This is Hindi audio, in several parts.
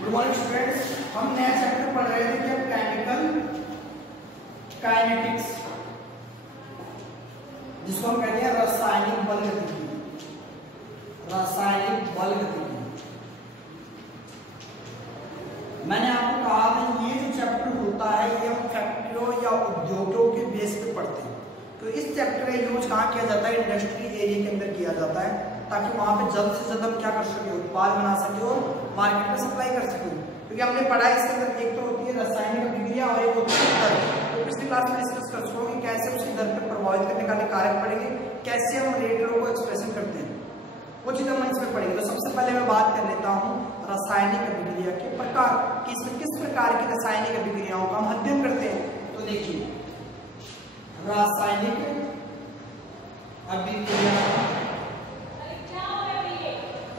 गुड मॉर्निंग स्टूडेंट्स, हम नया चैप्टर पढ़ रहे थे क्या? केमिकल काइनेटिक्स, जिसको हम कहते हैं रासायनिक बल गतिकी। रासायनिक बल गतिकी मैंने आपको कहा था ये जो चैप्टर होता है ये हम फैक्ट्रियों या उद्योगों के बेस पे पढ़ते हैं। तो इस चैप्टर का यूज कहाँ किया जाता है? इंडस्ट्री एरिया के अंदर किया जाता है, ताकि वहां पे जल्द से जल्द हम क्या कर सके, उत्पाद बना सके और मार्केट में सप्लाई कर सके। क्योंकि हमने पढ़ा है इसके अंदर एक तो होती है रासायनिक अभिक्रिया और एक होती है दर। तो पिछली क्लास में डिस्कस कर चुका हूं कि कैसे उसकी दर पर प्रभावित करने वाले कारक पढ़ेंगे, कैसे हम रेट को एक्सप्रेशन करते हैं, वो चीजें हम इसमें पढ़ेंगे। तो सबसे पहले मैं बात कर लेता हूँ रासायनिक अभिक्रिया के प्रकार, कि इसमें किस प्रकार की रासायनिक अभिक्रियाओं का हम अध्ययन करते हैं। तो देखिए, रासायनिक अभिक्रिया,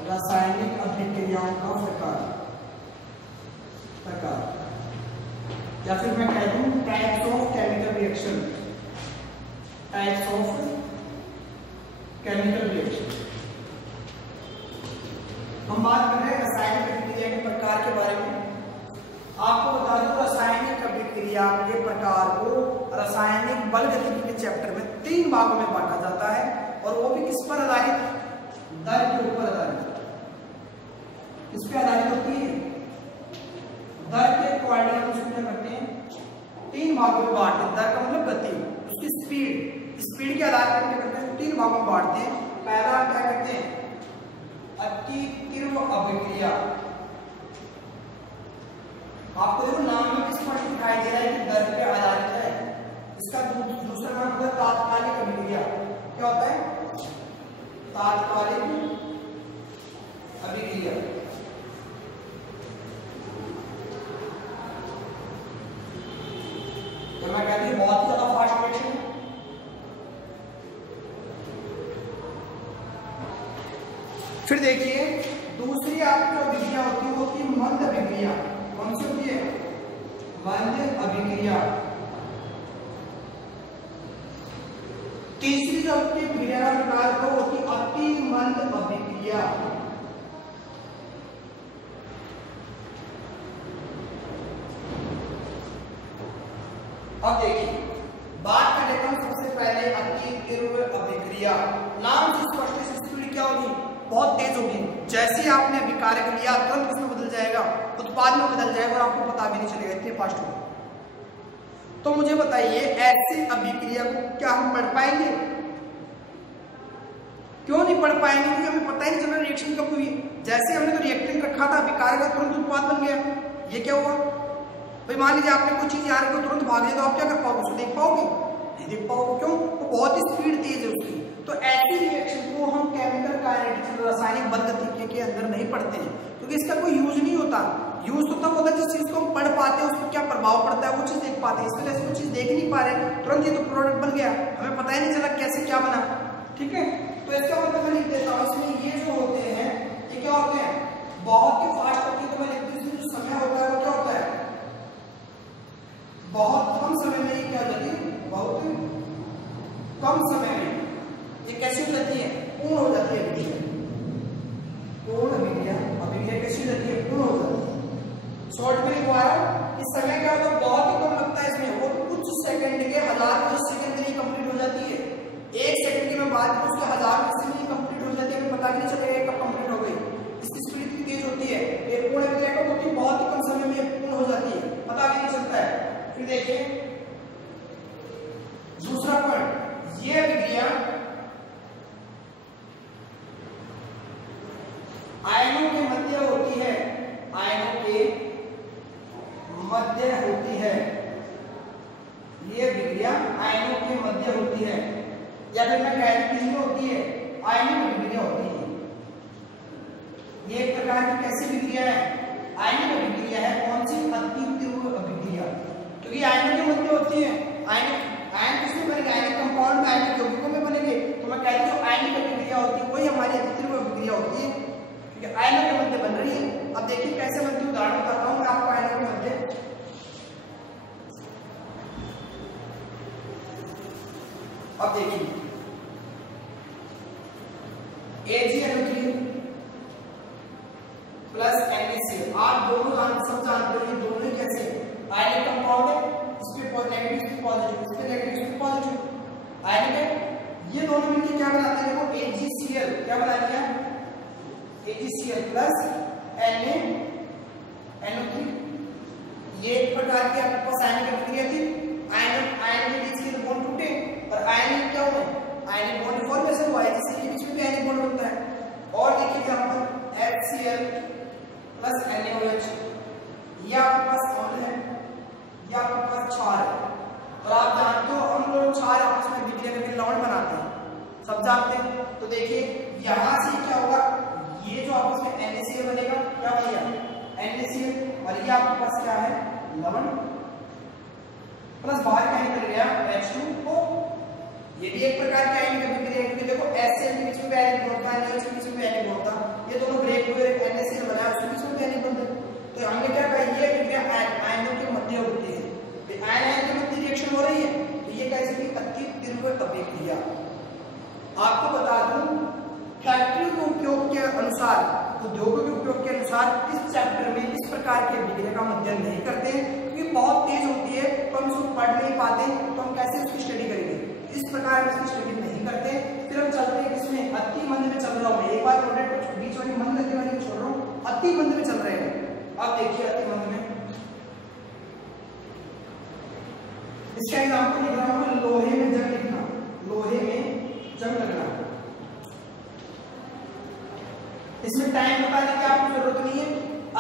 रासायनिक अभिक्रियाओं का प्रकार, या फिर मैं कह दूं types of chemical reaction, types of chemical reaction. हम बात कर रहे हैं रासायनिक अभिक्रिया के प्रकार के बारे में। आपको बता दूं रासायनिक अभिक्रिया के प्रकार को रासायनिक बल गतिकी के चैप्टर में 3 भागों में बांटा जाता है, और वो भी किस पर आधारित? दर के ऊपर आधारित। किस पे आधारित होती है? दर के कोऑर्डिनेट हम क्या करते हैं? 3 भागों में बांटते हैं। दर का मतलब गति, उसकी स्पीड के आधार पर क्या करते हैं? 3 भागों में बांटते हैं। पहला क्या करते हैं? अतितीव्र अभिक्रिया। आपको देखो नाम में किस पर दिखाई दे रहा है कि दर पे आधारित है। इसका दूसरा नाम होता है तात्कालिक अभिक्रिया। क्या होता है? तात्कालिक अभिक्रिया। तो मैं कहती हूँ बहुत ज्यादा फास्ट रिएक्शन। फिर देखिए दूसरी आपकी जो अभिक्रिया होती है वो होती है मंद अभिक्रिया। कौन सी होती है? मंद अभिक्रिया। तीसरी जो आपकी अभिक्रिया का प्रकार वो होती है अति मंद अभिक्रिया। अब देखिए बात कर लेता हूं सबसे पहले अति तीव्र अभिक्रिया। नाम से स्पष्ट है, स्पीड क्या होगी? बहुत तेज होगी। जैसे ही आपने अभिकारक लिया तुरंत उसमें बदल जाएगा, उत्पाद में बदल जाएगा और आपको पता भी नहीं चलेगा, इतनी फास्ट होगी। तो मुझे बताइए ऐसी अभिक्रिया को क्या हम पढ़ पाएंगे? क्यों नहीं पढ़ पाएंगे? क्योंकि हमें पता ही नहीं चल रहा रिएक्शन कब हुई। जैसे हमने तो रिएक्टेंट रखा था, अभिकारक तुरंत उत्पाद बन गया। ये क्या हुआ भाई? मान लीजिए आपने कोई चीज यार को तुरंत भाग जाए तो आप क्या कर पाओगे? उसको देख पाओगे? नहीं देख पाओगे। क्यों? वो बहुत ही स्पीड तेज है उसकी। तो ऐसी रिएक्शन को हम केमिकल काइनेटिक्स, रासायनिक बल गतिकी के अंदर नहीं पढ़ते हैं, क्योंकि इसका कोई यूज नहीं होता। यूज तो तब होता है जिस चीज को हम पढ़ पाते हैं, उसमें क्या प्रभाव पड़ता है वो चीज देख पाते हैं। इस वजह से वो चीज देख नहीं पा रहे, तुरंत ये तो प्रोडक्ट बन गया, हमें पता ही नहीं चला कैसे क्या बना। ठीक है, तो इसका मतलब मैं लिख देता हूँ, इसमें ये जो होते हैं ये क्या होते हैं? बहुत ही फास्ट होती है। तो मैं लिख दूं इसमें जो समय होता है वो क्या होता है? बहुत कम समय में ये क्या हो जाती है? बहुत कम समय में ये कैसी हो जाती है? पूर्ण हो जाती है अभिक्रिया। पूर्ण अभिक्रिया कैसी हो जाती है? पूर्ण हो जाती है। शॉर्ट में लिखवाया इस समय क्या होता है? बहुत ही कम लगता है इसमें, वो कुछ सेकंड के 1000 सेकंड में ही कंप्लीट हो जाती है। 1 सेकंड की मैं बात करूं उसके 1000 सेकंड में कंप्लीट हो जाती है, हमें पता भी नहीं चलेगा कब कंप्लीट हो गई। इसकी स्पीड इतनी तेज होती है। ये पूर्ण अभिक्रिया कब होती है? बहुत ही कम समय में पूर्ण हो जाती है, पता भी नहीं चलता है। फिर देखिए दूसरा पॉइंट, ये अभिक्रिया आयनों के मध्य होती है। आयनों के मध्य होती है। ये अभिक्रिया आयनों के मध्य होती है, या फिर मैं कह दूं किसमें होती है? आयनिक अभिक्रिया होती है। ये एक प्रकार की कैसी अभिक्रिया है? आयनिक अभिक्रिया है। कौन सी? अति तीव्र अभिक्रिया। क्योंकि आयनों के मध्य होती है। आयन किसमें बनेंगे? आयनिक कंपाउंड में, आयनिक यौगिकों में बनेंगे। तो मैं कहती हूँ आयनिक अभिक्रिया होती है वही हमारी अति तीव्र अभिक्रिया होती है, क्योंकि आयनों के मध्य बन रही है। अब देखिए कैसे बनती है, उदाहरण बताता हूँ मैं आपको। आयनों के मध्य अब देखिए AgNO3 प्लस NaCl आप दोनों सब जानते हो ये दोनों कैसे आयनिक कंपाउंड है, इसमें नेगेटिव इसमें पॉजिटिव, इसमें नेगेटिव इसमें पॉजिटिव आयनिक है। ये दोनों मिलकर क्या बनाते हैं, देखो AgCl क्या बना दिया, AgCl प्लस NaNO3। ये एक प्रकार की आपके पास आयनिक प्रतिक्रिया थी, आयन के बीच के बॉन्ड टूटे और आयनिक क्या हुए, आयनिक बॉन्ड फॉर्मेशन हुआ है, जिसके बीच में भी आयनिक बॉन्ड बनता है। और देखिए यहाँ पर HCl प्लस NaOH, ये आपके पास अम्ल है, ये आपके पास क्षार है। और आप जानते हो अम्ल और क्षार आपस में विक्रिया करके लवण बनाते हैं, सब जानते हैं। तो देखिए यहाँ से क्या होगा, ये जो आपस में NaCl बनेगा, क्या बनेगा NaCl, और ये आपके पास क्या है लवण, प्लस बाहर क्या निकल गया H2O। ये भी एक प्रकार की आयनिक अभिक्रिया है, देखो HCl के बीच में आयनिक बॉन्ड था, NaOH के बीच में आयनिक बॉन्ड था, ये दोनों ब्रेक हुए, NaCl बना उसके बीच में आयनिक बॉन्ड है। तो हमने क्या कहा, ये अभिक्रिया आयनों के मध्य होती है, आयन के मध्य रिएक्शन हो रही है, तो ये कैसे की अति तीव्र अभिक्रिया। आपको बता दूं फैक्ट्री के उपयोग के अनुसार, उद्योगों के उपयोग के अनुसार इस चैप्टर में इस प्रकार की अभिक्रिया का अध्ययन नहीं करते हैं, क्योंकि बहुत तेज होती है तो हम इसको पढ़ नहीं पाते, तो हम कैसे उसकी स्टडी करेंगे, इस प्रकार इसकी स्टडी नहीं करते। फिर हम चलते हैं किसमें, अति मंद में चल रहा हूँ, एक बार बीच वाली मंद अति वाली छोड़ रहा हूँ, अति मंद में चल रहे हैं। अब देखिए अति मंद में इसका एग्जाम्पल लिख रहा हूं, लोहे में जंग लिखना, लोहे में जंग लगना। इसमें टाइम बताने की आपको जरूरत नहीं है,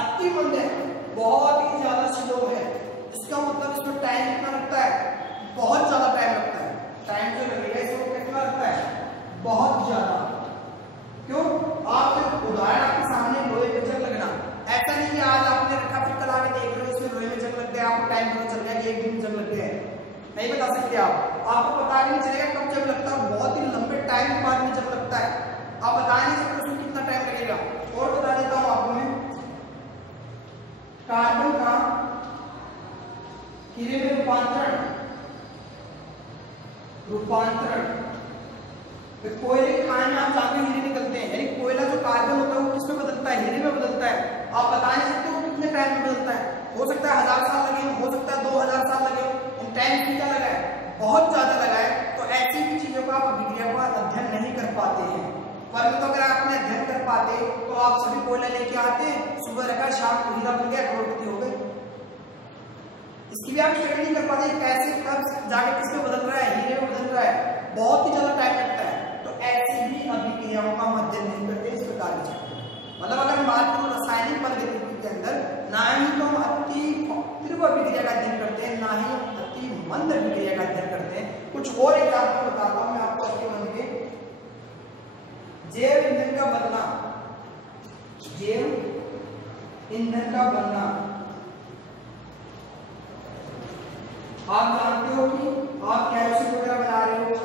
अति मंद है, बहुत ही ज्यादा स्लो है, इसका मतलब इसमें टाइम कितना लगता है, बहुत ज्यादा टाइम लगता है। टाइम जो लगेगा इसमें कितना लगता है, बहुत ज्यादा। क्यों, आप उदाहरण आपके सामने लोहे में जंग लगना, ऐसा नहीं कि आज आपने रखा फिर कल आके देख रहे हो इसमें लोहे में जंग लग गया, आपको टाइम पता चल गया कि एक दिन जंग लग गया है, नहीं बता सकते आप, आपको पता भी नहीं चलेगा कब जंग लगता है, बहुत ही लंबे टाइम बाद में जंग लगता है, आप बता नहीं सकते उसमें कितना टाइम लगेगा। और बता देता हूं आपको मैं, कार्बन का हीरे में रूपांतरण कोयले खान में आप जानते हैं हीरे निकलते हैं, यानी कोयला जो कार्बन होता है वो किसमें बदलता है, हीरे में बदलता है। आप बता नहीं सकते वो कितने टाइम में बदलता है, हो सकता है 1000 साल लगे, हो सकता है 2000 साल लगे, इन टाइम कितना लगा है, बहुत ज्यादा लगा है। तो ऐसी भी चीजों का आप अभिक्रिया का अध्ययन नहीं कर पाते हैं, वरना तो अगर आपने अध्ययन कर पाते तो आप सभी कोयला लेके आते, सुबह रखा शाम को हीरा बन गया, करोड़पति हो गए। इसकी भी आप स्टडी नहीं कर पाते, कैसे कब जाके किसमें बदल रहा है, हीरे में बदल रहा है, बहुत ही ज्यादा टाइम लगता है। तो ऐसी भी अभिक्रियाओं का अध्ययन नहीं करते इस प्रकार के चैप्टर। मतलब अगर हम बात करें रासायनिक बलगतिकी के अंदर, ना ही तो हम अति तीव्र अभिक्रिया का अध्ययन करते हैं, ना ही अति मंद अभिक्रिया का अध्ययन करते हैं। कुछ और एग्जाम्पल बताता हूं मैं आपको अति मंद के। जैव ईंधन का बनना, जैव ईंधन का बनना, आप जानते हो कि आप केरोसिन वगैरह बना रहे हो,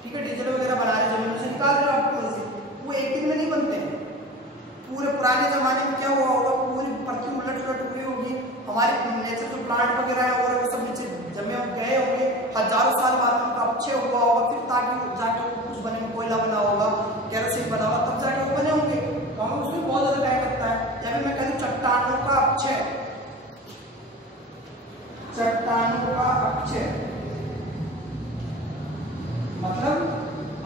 ठीक है, डीजल वगैरह बना रहे हो, जमीन से निकाल रहे हो आप कुएं से, वो एक दिन में नहीं बनते हैं। पूरे पुराने जमाने में क्या हुआ होगा, पूरी पृथ्वी उलट हुई होगी, हमारे नेचर जो प्लांट वगैरह है और वो सब नीचे जमे गए होंगे, हजारों साल बाद उनका अच्छे हुआ होगा, फिर ताकि जाके कुछ बने, कोयला बना होगा, केरोसिन बना होगा, तब जाके वो बने होंगे। तो हमें उसमें बहुत ज्यादा टाइम लगता है। जब मैं कहूँ चट्टानों का अपक्षय, चट्टानों का अपक्षय मतलब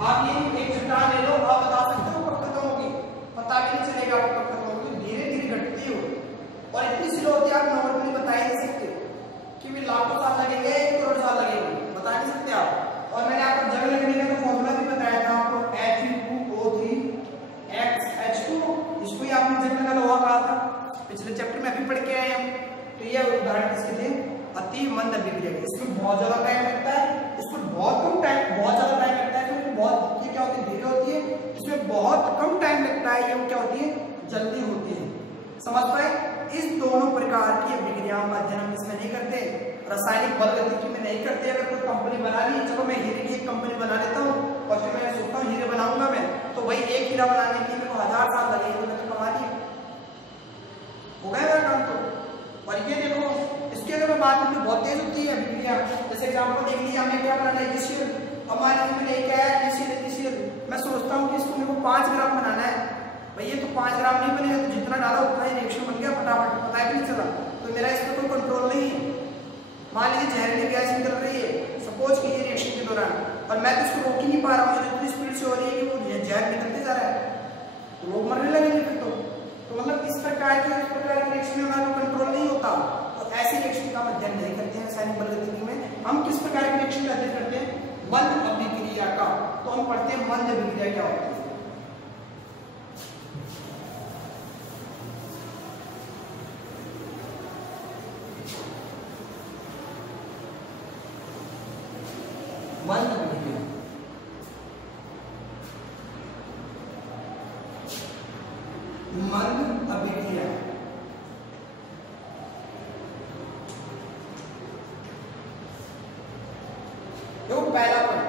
आप ये एक चट्टान ले लो, आप बता सकते हो कब खत्म होगी, पता भी नहीं चलेगा आपको कब खत्म होगी, धीरे धीरे घटती हो और इतनी स्लो होती है आप नॉर्मली बता ही नहीं सकते कि भी लाखों साल लगेंगे, 1 करोड़ साल लगेंगे, बता नहीं सकते आप। और मैंने आपको जंग लगने का तो फॉर्मूला भी बताया था आपको, Fe2O3 H2, इसको ही आपने जंग लगा लोहा कहा था, पिछले चैप्टर में अभी पढ़ के आए हम। तो ये उदाहरण किसके थे, अति मंद अभिक्रिया। इसमें बहुत ज्यादा टाइम लगता है, इसमें बहुत कम टाइम, बहुत ज्यादा टाइम लगता है, इसमें बहुत, ये क्या होती है, धीरे होती है, इसमें बहुत कम टाइम लगता है, ये क्या होती है, जल्दी होती है। समझ पाए, इस दोनों प्रकार की अभिक्रियाओं का अध्ययन हम इसमें नहीं करते, रासायनिक बलगतिकी में नहीं करते। अगर कोई कंपनी बना ली, चलो मैं हीरे की एक कंपनी बना लेता हूँ और फिर मैं सोचता हूँ हीरे बनाऊंगा मैं, तो वही एक हीरा बनाने के लिए मेरे को 1000 साल लगेगा, तो मैंने कमा लिया, हो गया मेरा काम। तो और ये देखो, इसकी अगर मैं बात करूँ बहुत तेज होती है अभिक्रिया। जैसे एग्जाम्पल देख लीजिए, हमें क्या बनाना है, NaCl, हमारे में एक है NaCl, मैं सोचता हूँ कि इसको मेरे को 5 ग्राम बनाना है, भाई ये तो 5 ग्राम नहीं बनेगा, तो जितना डाला उतना ही रिएक्शन बन गया मान लीजिए जहरीली गैस निकल रही है सपोज कि ये रिएक्शन के दौरान, और मैं तो इसको रोक ही नहीं पा रहा हूँ, इतनी स्पीड से हो रही है कि वो जहर निकलते जा रहा है, तो लोग मरने लगेंगे फिर तो मतलब इस प्रकार की रिएक्शन में हमारा कंट्रोल नहीं होता। तो ऐसी रिएक्शन का हम अध्ययन नहीं करते हैं रासायनिक बल गतिकी में। हम किस प्रकार की रिएक्शन का अध्ययन करते हैं? मंद अभिक्रिया का। तो हम पढ़ते हैं मंद अभिक्रिया क्या होती है। मंद अभिक्रिया, मंद अभिक्रिया तो पहला पॉइंट,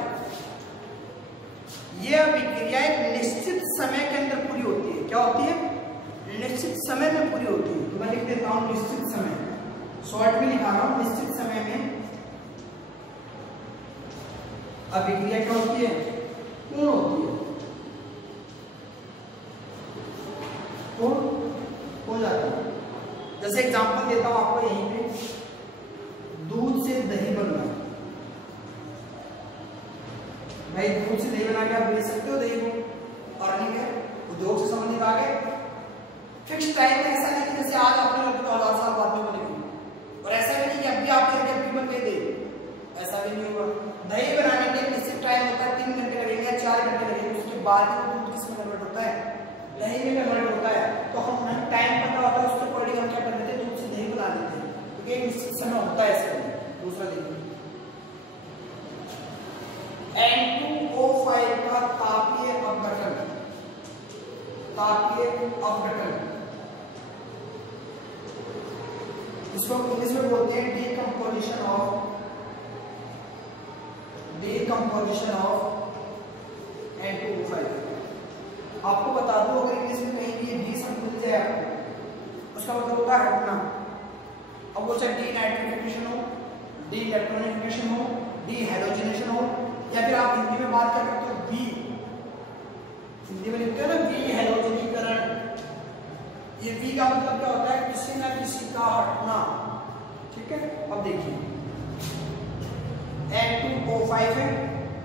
ये अभिक्रिया एक निश्चित समय के अंदर पूरी होती है। क्या होती है? निश्चित समय में पूरी होती है। तो मैं लिख देता हूं निश्चित समय, शॉर्ट में लिखा रहा हूं, निश्चित समय में अभिक्रिया क्या होती है? पूर्ण होती है, हो जाती है। जैसे एग्जांपल देता हूं आपको यहीं पे, दूध से दही बनना। भाई दूध से दही बना के आप बेच सकते हो दही को, अर्निंग है, उद्योग से संबंधित आ गए। फिक्स टाइम में ऐसा नहीं कि जैसे आज आपने लगता तो 1000 साल बाद में बनेगी, और ऐसा भी नहीं कि अभी आप बन के दे, ऐसा भी नहीं होगा। दही बनाने के लिए निश्चित टाइम होता है, 3 घंटे लगेंगे, 4 घंटे लगेंगे, उसके बाद दूध किसमें कन्वर्ट होता है? दही में कन्वर्ट होता है। तो हम टाइम पता होता है, उसके अकॉर्डिंग हम क्या कर देते हैं? दूध से दही बना देते हैं, क्योंकि एक निश्चित समय होता है इसका। दूसरा देखिए, N2O5 का तापीय अपघटन, तापीय अपघटन, इसको इंग्लिश में बोलते हैं डीकंपोजिशन ऑफ N2O5। आपको बता दूं, अगर इंग्लिश में कहीं भी डी शब्द मिल जाए आपको, उसका मतलब होता है हटना। अब वो चाहे डी नाइट्रिफिकेशन हो, डी इलेक्ट्रॉनिफिकेशन हो, डी हैलोजिनेशन हो, या फिर आप हिंदी में बात कर सकते हो बी, हिंदी में लिखते हो ना बी हैलोजनीकरण। ये बी का मतलब क्या होता है? किसी ना किसी का हटना। ठीक है, अब देखिए N2O5 है,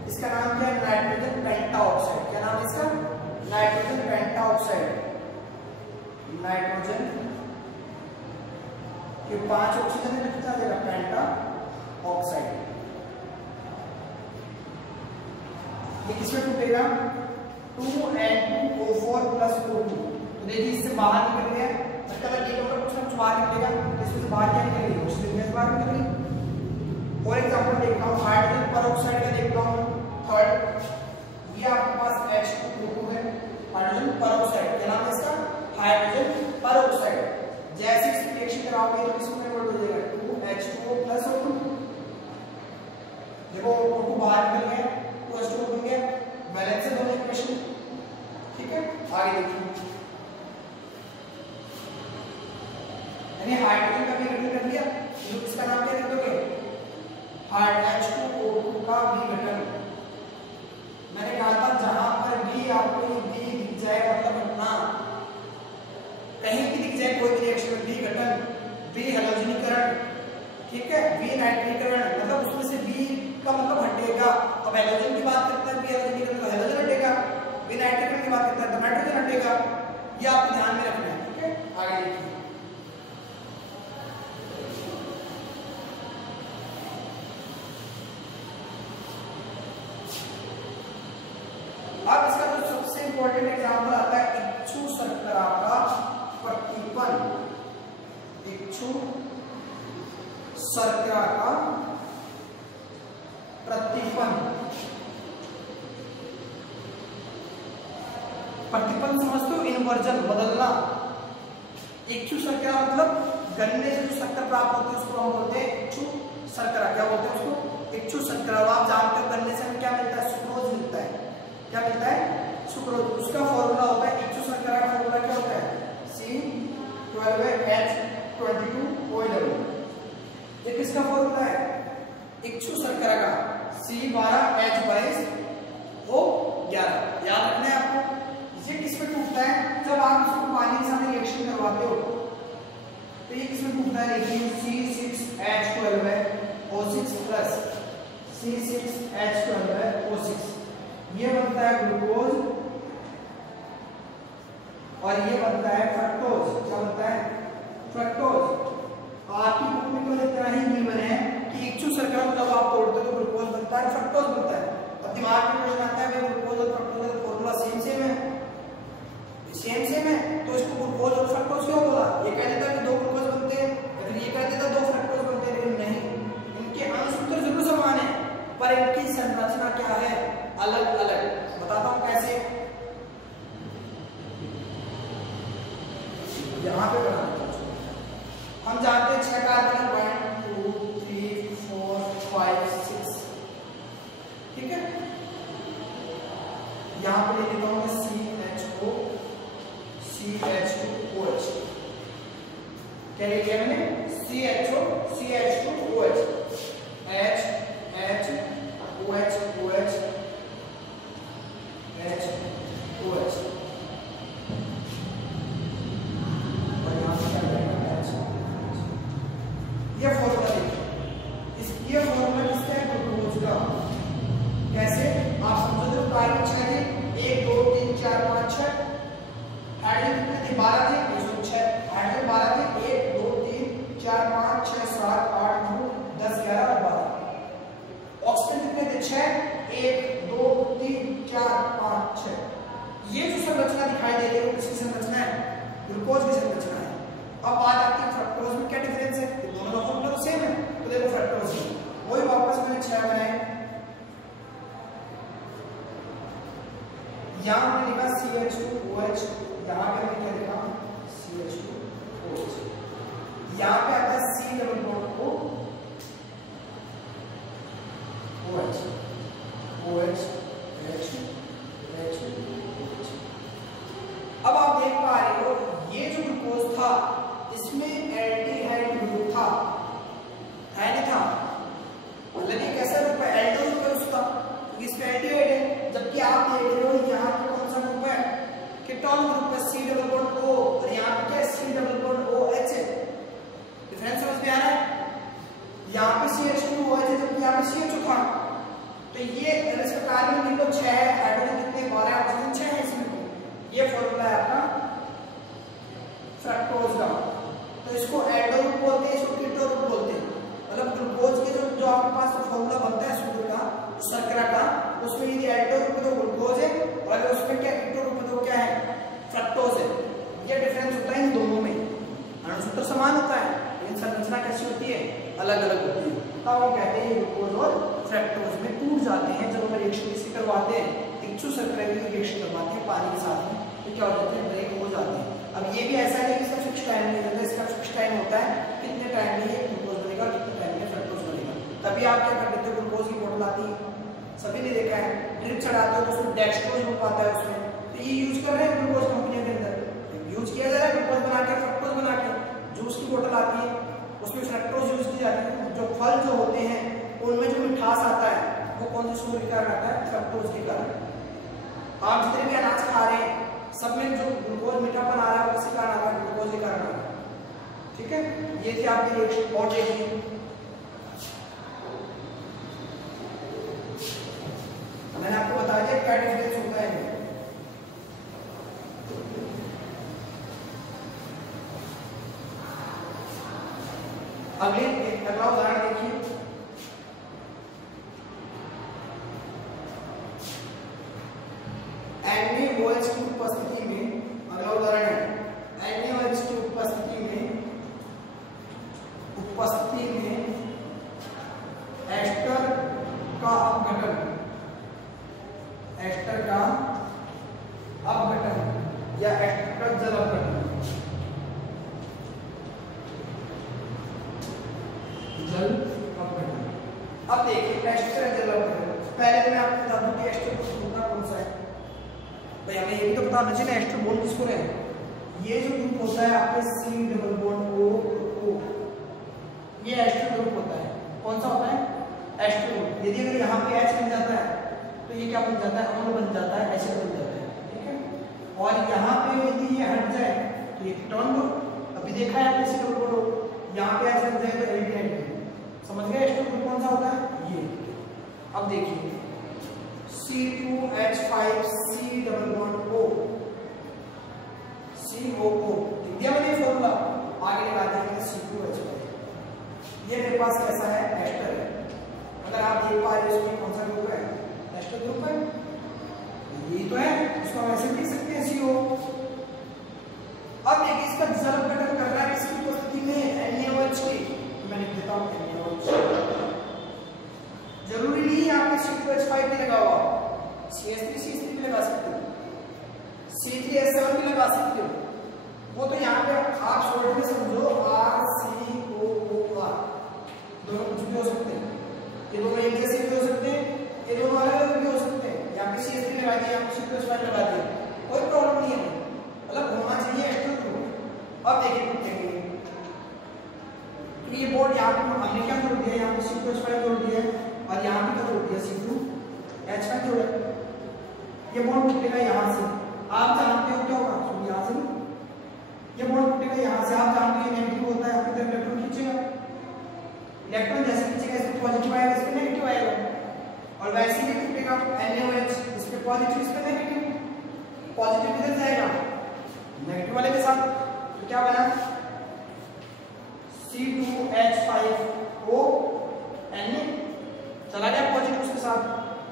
इसका नाम क्या है? Nitrogen pentoxide. क्या नाम है इसका? Nitrogen pentoxide. नाइट्रोजन के 5 ऑक्सीजन है, कितना देगा? पेंटाऑक्साइड। ये किसमें टूटेगा? 2N2O4 plus O2। तो देखिए इससे बाहर निकल गया, कुछ बाहर निकलेगा, इसमें से बाहर क्या निकलेगी? ऑक्सीजन गैस बाहर निकलेगी। और एग्जांपल देखता हूँ, हाइड्रोजन परऑक्साइड का देखता हूँ, थर्ड, ये आपके पास H2O2 है, हाइड्रोजन परऑक्साइड। क्या नाम है इसका? Hydrogen peroxide. जैसे इस रिएक्शन कराओगे तो किसमें कन्वर्ट हो जाएगा? 2H2O plus O2। देखो O2 बाहर निकल गया, तो H2O बन गया, बैलेंस है दोनों इक्वेशन। ठीक है, आगे देखिए, यानी हाइड्रोजन का भी गठन कर लिया, तो इसका नाम क्या कर दोगे? H2O2 का विघटन। मैंने कहा था जहां पर भी आपको बी दिख जाए मतलब हटना, कहीं भी दिख जाए कोई भी रिएक्शन में बी घटन, बी हैलोजनीकरण, ठीक है, बी नाइट्रीकरण, मतलब उसमें से बी का मतलब हटेगा। अब हैलोजन की बात करते हैं, बी हैलोजनीकरण तो हैलोजन हटेगा, बी नाइट्रीकरण की बात करते हैं तो नाइट्रोजन हटेगा। ये आपको ध्यान में रखना है। ठीक है, आगे देखिए, अब इसका जो सबसे इंपॉर्टेंट एग्जांपल आता है इच्छु शर्करा का प्रतिपन। इच्छु शर्करा का प्रतिपन। प्रतिपन समझते हो? इन्वर्जन, बदलना। इच्छु शर्करा मतलब गन्ने से जो शक्कर प्राप्त होती है उसको हम बोलते हैं इच्छु शर्करा। क्या बोलते हैं उसको? इच्छु शर्करा। आप जानते हो गन्ने से हमें क्या मिलता है? सुक्रोज मिलता है। क्या मिलता है? सुक्रोज। उसका फॉर्मूला होता है, इच्छु शर्करा का फॉर्मूला क्या होता है? C12H22O11। ये किसका फॉर्मूला है? इच्छु शर्करा का C12H22O11। याद रखना है आपको। ये किसमें टूटता है? जब आप इसको पानी के साथ रिएक्शन करवाते हो तो ये किसमें टूटता है? देखिए C6H12 है, O6 प्लस C6H12 है O6, ये बनता है ग्लूकोज और ये बनता है फ्रक्टोज। क्या बनता है? फ्रक्टोज। आपकी बुक में तो इतना ही गिवन है कि इच्छू शर्करा को जब आप तोड़ते हो तो ग्लूकोज बनता है, फ्रक्टोज बनता है। अब दिमाग में प्रश्न आता है भाई ग्लूकोज और फ्रक्टोज का फॉर्मूला सेम है, सेम है, तो इसको ग्लूकोज और फ्रक्टोज क्यों बोला? ये कह देता है कि दो ग्लूकोज बनते हैं, या फिर ये कह देता दो फ्रक्टोज बनते हैं, लेकिन नहीं, इनके अणुसूत्र जरूर समान है पर इनकी संरचना क्या है? अलग अलग। बताता हूं कैसे। यहां पे हम जानते हैं 6 कार्बन 1 2 3 4 5 6, ठीक है। यहां पे लिख देता हूं CH2OH। क्या लिख दिया मैंने? CH2OH, H H OH OH H OH, और यहां पे क्या रहेगा? H। ये फॉर्मूला देखिए, ये फॉर्मूला किसका है? ग्लूकोज का। कैसे? आप समझो तो कार्बन 6 थे, 1 2 3 4 5 6, हाइड्रोजन कितने थे? 12 थे, 106। हाइड्रोजन 12 थे, 1 2 3 4 5 6 7 8 9 10 11 और 12। ऑक्सीजन कितने थे? 6, 1 2 3 4 5 6। ये जो संरचना दिखाई दे रही है वो किसकी संरचना है? ग्लूकोज की संरचना है। अब बात आती है फ्रक्टोज में क्या डिफरेंस है? दोनों का फॉर्मूला सेम है, तो देखो फ्रक्टोज वही वापस मैंने 6 बनाए। यहां पे लिखा CH2OH, यहां पे मैंने क्या लिखा? CH2OH। यहां पे आता है C double bond O OH OH H H OH। अब आप देख पा रहे हो ये जो ग्लूकोज था इसमें एल्डिहाइड ग्रुप था, है नहीं था? मतलब ये कैसा ग्रुप है? एल्डो ग्रुप है उसका, क्योंकि इसमें एल्डिहाइड है। जबकि आप देख रहे हो यहाँ पे कौन सा ग्रुप है? कीटोन ग्रुप है, C डबल बॉन्ड O, और यहाँ पे क्या है? C डबल बॉन्ड OH है। डिफरेंस समझ में आ रहा है? यहाँ पे CH2OH है, जबकि यहाँ पे CH2 था। तो ये इस प्रकार में मिलो 6 है, हाइड्रोजन कितने? 12, ऑक्सीजन 6 है इसमें। ये फॉर्मूला है आपका फ्रक्टोज का। तो इसको एल्डो ग्रुप बोलते हैं, इसको कीटो ग्रुप बोलते हैं। मतलब ग्लूकोज के जो आपके पास फॉर्मूला बनता है सूत्र का, शर्करा का, उसमें यदि एल्डो ग्रुप है तो ग्लूकोज है, और अगर उसमें क्या कीटो ग्रुप है तो क्या है? फ्रक्टोज है। ये डिफरेंस होता है इन दोनों में। अणुसूत्र समान होता है लेकिन संरचना कैसी होती है? अलग अलग होती है। तब हम कहते हैं ग्लूकोज और फ्रक्टोज में टूट जाते हैं जब हम रिएक्शन किसी करवाते हैं, इच्छू शर्करा की रिएक्शन करवाते हैं पानी के साथ में, तो क्या हो जाते हैं? ब्रेक हो जाते हैं। अब ये भी ऐसा नहीं कि इसका फिक्स टाइम नहीं रहता, इसका फिक्स टाइम होता है कितने टाइम में ये ग्लूकोज बनेगा, कितने टाइम में फ्रक्टोज बनेगा। तभी आप क्या कर देते हो? ग्लूकोज की बोतल आती है, सभी ने देखा है, ड्रिप चढ़ाते हो तो उसमें डेक्सट्रोज ग्रुप आता है उसमें, तो ये यूज कर रहे हैं ग्लूकोज कंपनी के अंदर। यूज किया जा रहा है ग्लूकोज बना के, फ्रक्टोज बना के। जूस की बोतल आती है उसमें फ्रक्टोज यूज की जाती है। जो फल जो होते हैं उनमें जो मिठास आता है वो कौन से सूत्र के कारण आता है? फ्रक्टोज के कारण। आप जितने भी अनाज खा रहे हैं सब में जो ग्लूकोज मीठापन आ रहा है वो किसी कारण आ रहा है? ग्लूकोज के कारण आ रहा है, ठीक है। ये थी आपकी रिएक्शन। और देखिए मैंने आपको बता दिया क्या डिफरेंस होता है। अगला उदाहरण देखिए। NaOH की उपस्थिति में, अगला उदाहरण है NaOH की उपस्थिति में एस्टर का अपघटन, एस्टर का अपघटन या एस्टर का जल अपघटन, जल अपघटन। अब देखिए एस्टर जल अपघटन, पहले तो मैं आपको बता दूं कि एस्टर को ढूंढना कौन सा है। भाई हमें ये भी तो पता होना चाहिए एस्टर बॉन्ड किसको है। ये जो ग्रुप होता है आपके C डबल बॉन्ड O, ये एस्टर ग्रुप होता है। कौन सा होता है? Ester group. यदि अगर यहाँ पे H बन जाता है तो ये क्या बन जाता है? अम्ल बन जाता है, एसिड बन जाता है, ठीक है। और यहाँ पे यदि ये हट जाए तो ये कीटोन ग्रुप। अभी देखा है आपने C डबल बॉन्ड O, यहाँ पे H बन जाए तो एल्डिहाइड। समझ गए एस्टर ग्रुप सा होता है ये। अब देखिए C2H5C+O COO दिया मैंने फॉर्मूला, आगे लगा देंगे C2H5। ये मेरे पास कैसा है, एस्टर है। अगर आप देख पा रहे हो इसमें कौन सा ग्रुप है, एस्टर ग्रुप है, ये तो है, इसको हम ऐसे लिख सकते हैं CO। अब देखिए इसका जल गठन कर रहा है किसकी उपस्थिति में, NaOH की, मैं लिख देता हूं NaOH। जरूरी नहीं है आपने C2H5 भी लगा हुआ, CH3CH3 भी लगा सकते हो, C3H7 भी लगा सकते हो। वो तो यहाँ पे आप शॉर्ट में समझो RCOOR, दोनों कुछ भी हो सकते हैं, ये दोनों एक जैसे भी हो सकते हैं, ये दोनों अलग अलग भी हो सकते हैं। यहाँ पे CH3 लगा दिया, यहाँ पे C2H5 लगा दिया, कोई प्रॉब्लम नहीं है, मतलब होना चाहिए एक्चुअल ग्रुप। अब देखिए ये बोर्ड यहाँ पे हमने क्या जोड़ दिया, यहाँ पे C2H5 जोड़ दिया है और यहाँ पे क्या जोड़ दिया, C2H5 जोड़ा। ये बॉन्ड टूटेगा यहाँ से, आप जानते हो क्या होगा, तो यहाँ से ये बॉन्ड टूटेगा यहाँ से, आप जानते हो नेगेटिव होता है, आपकी तरफ इलेक्ट्रॉन खींचेगा, इलेक्ट्रॉन जैसे खींचेगा इस पे पॉजिटिव आएगा, इस पे नेगेटिव आएगा, और वैसे ही टूटेगा NaOH, इस पे पॉजिटिव इस पे नेगेटिव, पॉजिटिव किधर जाएगा, नेगेटिव वाले के साथ, तो क्या बना C2H5O Na, चला गया पॉजिटिव उसके साथ,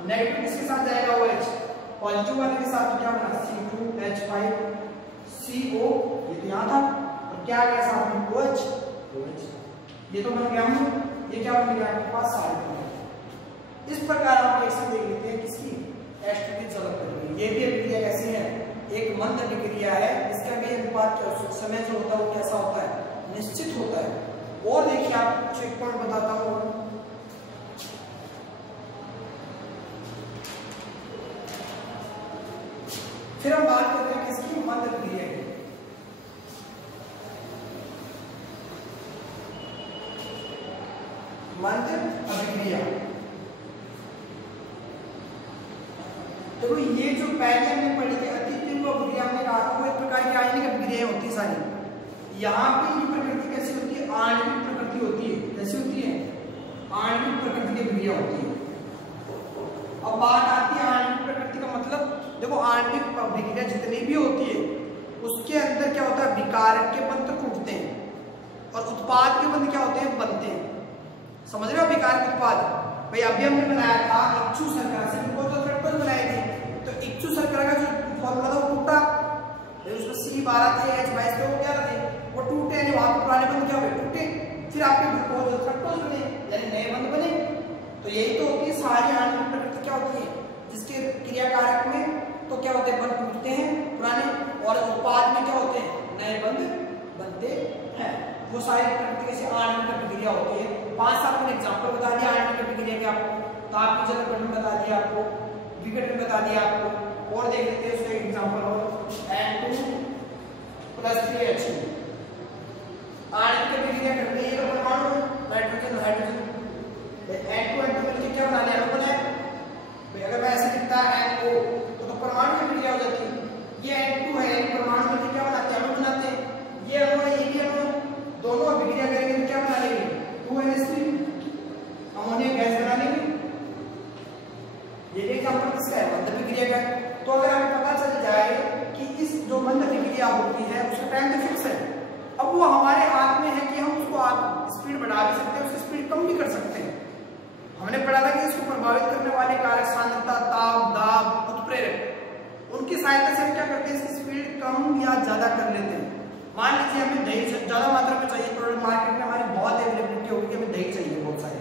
नेगेटिव किसके साथ जाएगा OH, पॉजिटिव वाले के साथ, तो क्या बना C2H5CO, ये तो यहाँ था, और क्या आ गया साथ में OH, ये तो बन गया हम, ये क्या बन गया आपके पास सारे। इस प्रकार आप रिएक्शन देख लेते हैं किसकी, एस्टर की जल गठन। ये भी अभिक्रिया कैसी है, एक मंद अभिक्रिया है, इसका भी अनुपात समय जो होता है वो कैसा होता है, निश्चित होता है। और देखिए आप कुछ एक पॉइंट बताता हूँ, फिर हम बात करते हैं किसकी, मंद अभिक्रिया की। मंद अभिक्रिया, देखो ये जो पहले हमने पढ़ी थी अति तीव्र अभिक्रिया, हमने कहा था वो एक प्रकार की आयनिक अभिक्रिया होती है सारी। यहाँ पे ये प्रकृति कैसी होती है, आणविक प्रकृति होती है, कैसी होती है, आणविक प्रकृति की अभिक्रिया होती है। अब बात आती है आणविक प्रकृति का मतलब, देखो आणविक अभिक्रिया जितनी भी होती है उसके अंदर क्या होता है, विकारक के बंध टूटते हैं और उत्पाद के बंध क्या होते हैं, बनते हैं। समझ रहे हो, विकारक उत्पाद, भाई अभी हमने बनाया था इच्छु शर्करा से फ्रक्टोज बनाई थी, तो इच्छु शर्करा का जो फॉर्मूला था वो टूटा, उसमें C12 थे, H22 थे, वो क्या थे, वो टूटे, यानी वहां पे पुराने बंध क्या हुए, टूटे, फिर आपके ग्लूकोज फ्रक्टोज बने, यानी नए बंध बने। तो यही तो होती है सारी आणविक प्रकृति, क्या होती है, जिसके क्रियाकारक में तो क्या होते हैं, बंध टूटते हैं पुराने, और उत्पाद में क्या होते हैं, नए बंध बनते हैं। वो सारी प्रकृति कैसे आणविक अभिक्रिया होती है। 5-7 मैंने एग्जांपल बता दिया आणविक अभिक्रिया के आपको, ताप की जल गठन बता दिया आपको, विघटन बता दिया आपको, और देख लेते हैं उसका एग्जांपल और N2+3H2 आणविक अभिक्रिया कर रही है, तो परमाणु नाइट्रोजन हाइड्रोजन N2 मिलकर क्या बना लिया, बना है भाई। अगर मैं ऐसे लिखता NO तो परमाणु अभिक्रिया हो जाती है, ये N2 है, परमाणु मिलकर क्या बनाते हैं, अणु बनाते हैं, ये अणु है, ये भी अणु, दोनों अभिक्रिया करेंगे तो क्या बना लेंगे, 2NH3 अमोनिया गैस बना लेंगे। ये एग्जांपल किसका है, मंद अभिक्रिया का। तो अगर हमें पता चल जाए कि इस जो मंद अभिक्रिया होती है उसका टाइम तो फिक्स है, अब वो हमारे हाथ में है कि हम उसको स्पीड बढ़ा भी सकते हैं, उसकी स्पीड कम भी कर सकते हैं। हमने पढ़ा था कि इसको प्रभावित करने वाले कारक सांद्रता, ताप, दाब, उत्प्रेरक, उनकी सहायता से हम क्या करते हैं, इसकी स्पीड कम या ज्यादा कर लेते हैं। मान लीजिए हमें दही ज्यादा मात्रा में चाहिए, प्रोडक्ट मार्केट में हमारी बहुत अवेलेबिलिटी होगी कि हमें दही चाहिए बहुत सारी,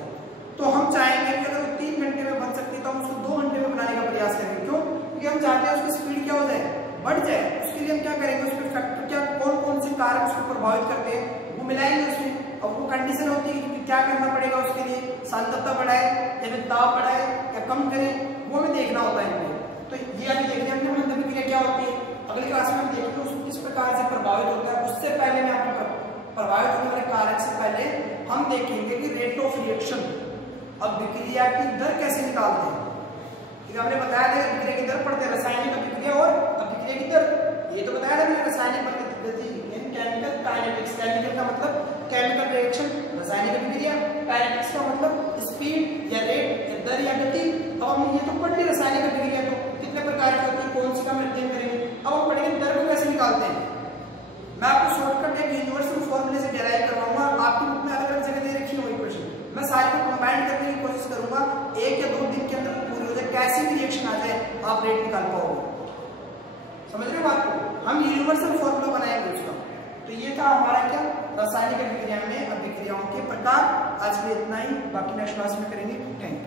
तो हम चाहेंगे कि अगर 3 घंटे में बन सकती है तो हम उसको 2 घंटे में बनाने का प्रयास करेंगे। क्यों, क्योंकि हम चाहते हैं उसकी स्पीड क्या हो जाए, बढ़ जाए। उसके लिए हम क्या करेंगे, उसमें फैक्टर क्या, कौन कौन से कारक उसको प्रभावित करते हैं वो मिलाएंगे उसमें। अब वो कंडीशन होती है कि क्या करना पड़ेगा उसके लिए, सांद्रता बढ़ाए या फिर ताप बढ़ाए या कम करें, वो हमें देखना होता है इनमें। तो ये अभी देखते हैं मंद अभिक्रिया क्या होती है, अगली क्लास में हम देखेंगे उसको किस प्रकार से प्रभावित होता है। उससे पहले मैं आपको प्रभावित होने वाले कारक से पहले हम देखेंगे कि रेट ऑफ रिएक्शन, अभिक्रिया की दर कैसे निकालते हैं। ठीक है, हमने बताया था अभिक्रिया की दर पढ़ते हैं, रासायनिक अभिक्रिया और अभिक्रिया की दर, ये तो बताया था मैंने, रासायनिक गति इन केमिकल काइनेटिक्स, केमिकल का मतलब केमिकल रिएक्शन, रासायनिक अभिक्रिया, काइनेटिक्स का मतलब स्पीड या रेट या दर या गति। अब हम ये तो पढ़ ली रासायनिक अभिक्रिया, तो कितने प्रकार की होती है, कौन सी का हम अध्ययन करेंगे। अब हम पढ़ेंगे दर को कैसे निकालते हैं। मैं आपको शॉर्टकट एक यूनिवर्सल फॉर्मूले से डिराइव करवाऊंगा, आपकी बुक में अलग अलग जगह दे रखी है वही क्वेश्चन, मैं सारे को कंबाइन करने की कोशिश करूंगा, 1 या 2 दिन के अंदर पूरी हो जाए, कैसी भी रिएक्शन आ जाए आप रेट निकाल पाओगे। समझ रहे हो बात को, हम यूनिवर्सल फॉर्मूला बनाएंगे उसका। तो ये था हमारा क्या, रासायनिक अभिक्रिया में अभिक्रियाओं के प्रकार। आज के लिए इतना ही, बाकी नेक्स्ट क्लास में करेंगे। Thank you.